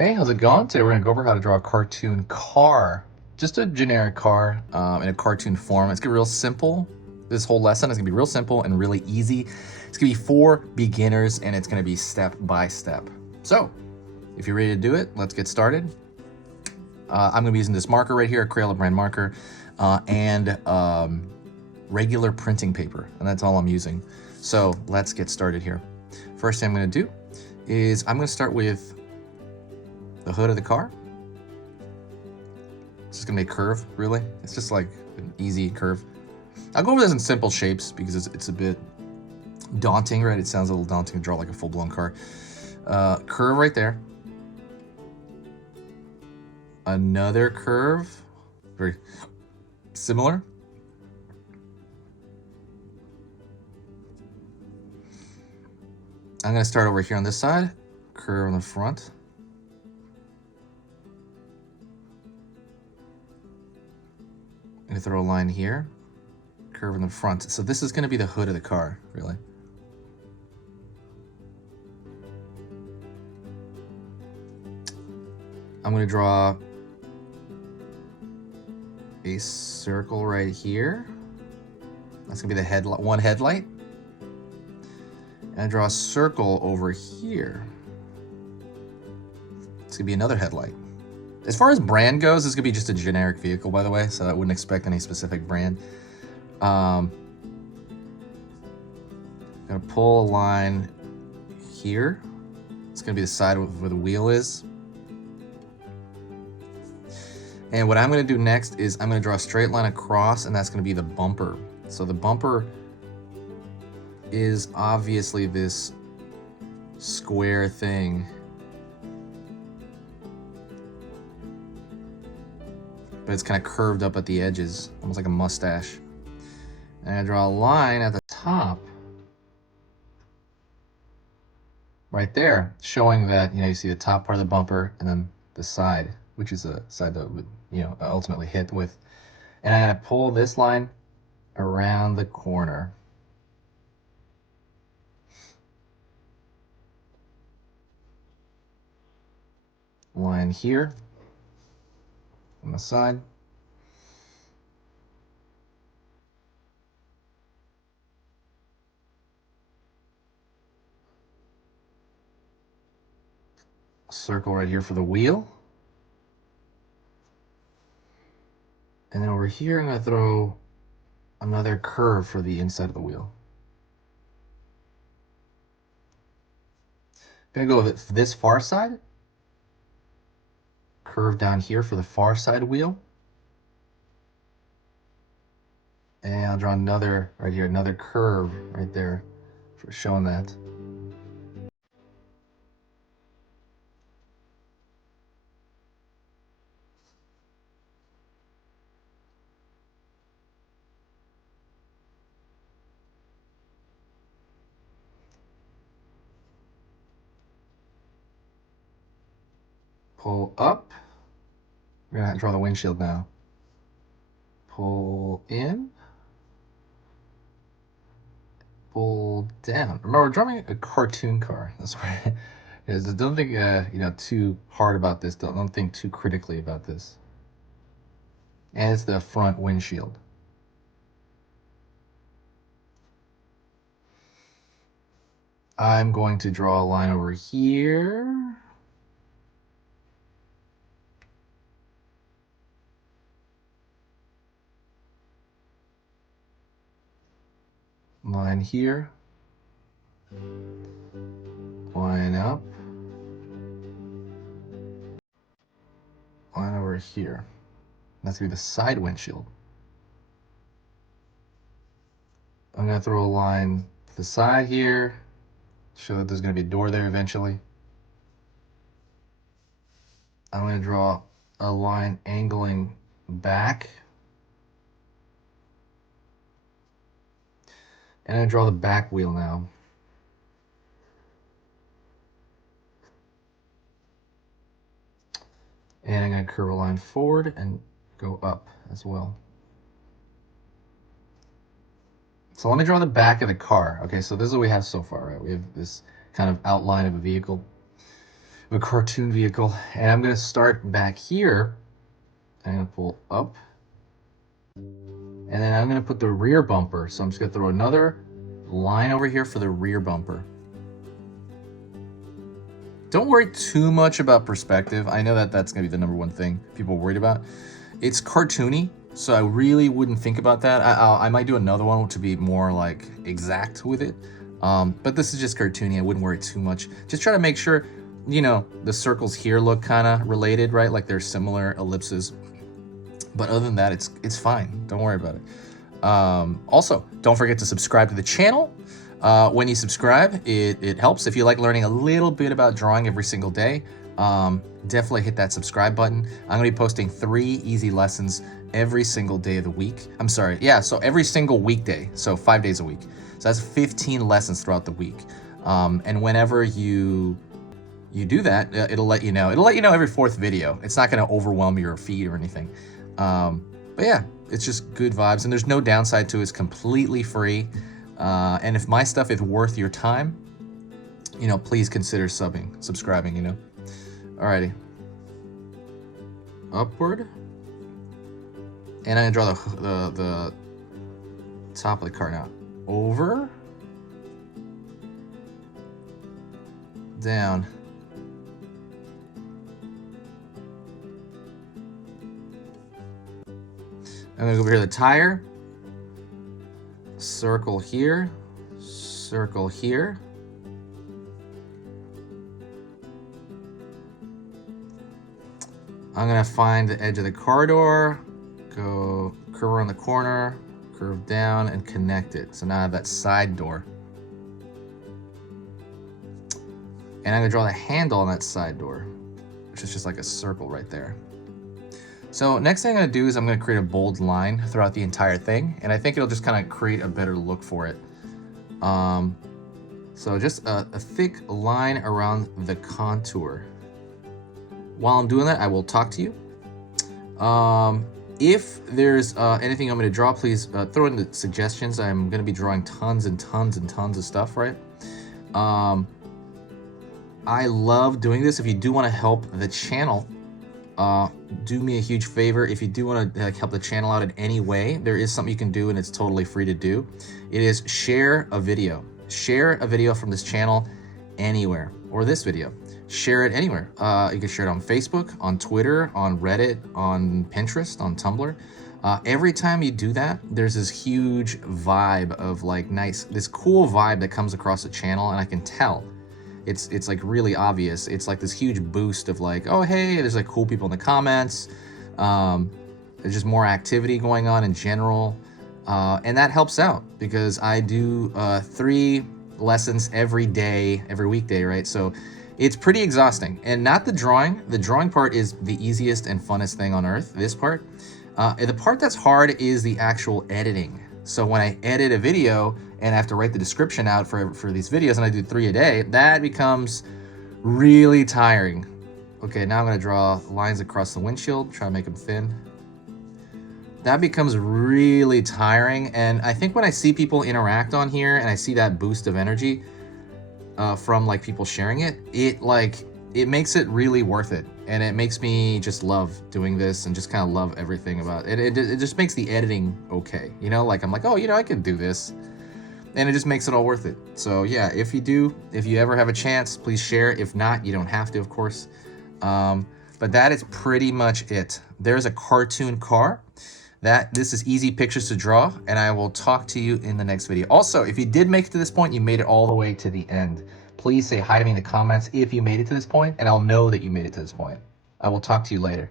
Hey, how's it going? Today we're gonna go over how to draw a cartoon car. Just a generic car in a cartoon form. It's gonna be real simple. This whole lesson is gonna be real simple and really easy. It's gonna be for beginners and it's gonna be step by step. So, if you're ready to do it, let's get started. I'm gonna be using this marker right here, a Crayola brand marker, and regular printing paper, and that's all I'm using. So let's get started here. First thing I'm gonna do is I'm gonna start with the hood of the car. It's just gonna be a curve, really. It's just like an easy curve. I'll go over this in simple shapes because it's a bit daunting, right? It sounds a little daunting to draw like a full-blown car. Curve right there. Another curve, very similar. I'm gonna start over here on this side, curve on the front. I'm gonna throw a line here, curve in the front. So this is gonna be the hood of the car, really. I'm gonna draw a circle right here. That's gonna be the one headlight. And I draw a circle over here. It's gonna be another headlight. As far as brand goes, this could be just a generic vehicle, by the way, so I wouldn't expect any specific brand. I'm gonna pull a line here. It's gonna be the side where the wheel is. And what I'm gonna do next is I'm gonna draw a straight line across, and that's gonna be the bumper. So the bumper is obviously this square thing. But it's kind of curved up at the edges, almost like a mustache. And I draw a line at the top, right there, showing that, you see the top part of the bumper and then the side, which is a side that would, ultimately hit with. And I'm gonna pull this line around the corner. Line here on the side. Circle right here for the wheel. And then over here, I'm gonna throw another curve for the inside of the wheel. I'm gonna go with this far side. Curve down here for the far side wheel. And I'll draw another right here, another curve right there for showing that. Pull up. We're gonna draw the windshield now. Pull in. Pull down. Remember, we're drawing a cartoon car. That's right. Don't think too hard about this. Don't think too critically about this. And it's the front windshield. I'm going to draw a line over here. Line here. Line up. Line over here. That's gonna be the side windshield. I'm gonna throw a line to the side here, show that there's gonna be a door there eventually. I'm gonna draw a line angling back. And I'm gonna draw the back wheel now. And I'm gonna curve a line forward and go up as well. So let me draw the back of the car. Okay, so this is what we have so far, right? We have this kind of outline of a vehicle. of a cartoon vehicle. And I'm gonna start back here. I'm gonna pull up. And then I'm gonna put the rear bumper. So I'm just gonna throw another line over here for the rear bumper. Don't worry too much about perspective. I know that that's gonna be the number one thing people are worried about. It's cartoony, so I really wouldn't think about that. I might do another one to be more like exact with it. But this is just cartoony. I wouldn't worry too much. Just try to make sure, you know, the circles here look kind of related, right? Like they're similar ellipses. But other than that, it's fine. Don't worry about it. Also, don't forget to subscribe to the channel. When you subscribe, it helps. If you like learning a little bit about drawing every single day, definitely hit that subscribe button. I'm gonna be posting 3 easy lessons every single day of the week. I'm sorry, yeah, so every single weekday, so 5 days a week. So that's 15 lessons throughout the week. And whenever you do that, it'll let you know. It'll let you know every 4th video. It's not gonna overwhelm your feed or anything. But yeah, it's just good vibes, and there's no downside to it. It's completely free. And if my stuff is worth your time, you know, please consider subscribing, you know. Alrighty. Upward. And I'm gonna draw the top of the car now. Over. Down. I'm gonna go over here to the tire. Circle here. Circle here. I'm gonna find the edge of the car door, go curve around the corner, curve down, and connect it. So now I have that side door. And I'm gonna draw the handle on that side door, which is just like a circle right there. So next thing I'm gonna do is I'm gonna create a bold line throughout the entire thing, and I think it'll just kind of create a better look for it. So just a thick line around the contour. While I'm doing that, I will talk to you. If there's anything I'm gonna draw, please throw in the suggestions. I'm gonna be drawing tons and tons and tons of stuff, right? I love doing this. If you do wanna help the channel, do me a huge favor. If you do want to help the channel out in any way, there is something you can do, and it's totally free to do. It is share a video. Share a video from this channel anywhere, or this video. Share it anywhere. You can share it on Facebook, on Twitter, on Reddit, on Pinterest, on Tumblr. Every time you do that, there's this huge vibe of like this cool vibe that comes across the channel, and I can tell. It's like really obvious. It's like this huge boost of like, oh hey, there's like cool people in the comments. There's just more activity going on in general, and that helps out because I do 3 lessons every day, every weekday, right? So it's pretty exhausting, and not the drawing. The drawing part is the easiest and funnest thing on earth. This part, the part that's hard is the actual editing. So when I edit a video and I have to write the description out for these videos, and I do 3 a day, that becomes really tiring. Okay, now I'm gonna draw lines across the windshield, try to make them thin. That becomes really tiring, and I think when I see people interact on here and I see that boost of energy from like people sharing it, it makes it really worth it, and it makes me just love doing this and just kind of love everything about it. It just makes the editing okay, you know, like I'm like, oh, you know, I can do this, and it just makes it all worth it. So yeah, if you ever have a chance, please share. If not, you don't have to, of course. But that is pretty much it. There's a cartoon car. This is easy pictures to draw, and I will talk to you in the next video. Also, if you did make it to this point, you made it all the way to the end, please say hi to me in the comments if you made it to this point, and I'll know that you made it to this point. I will talk to you later.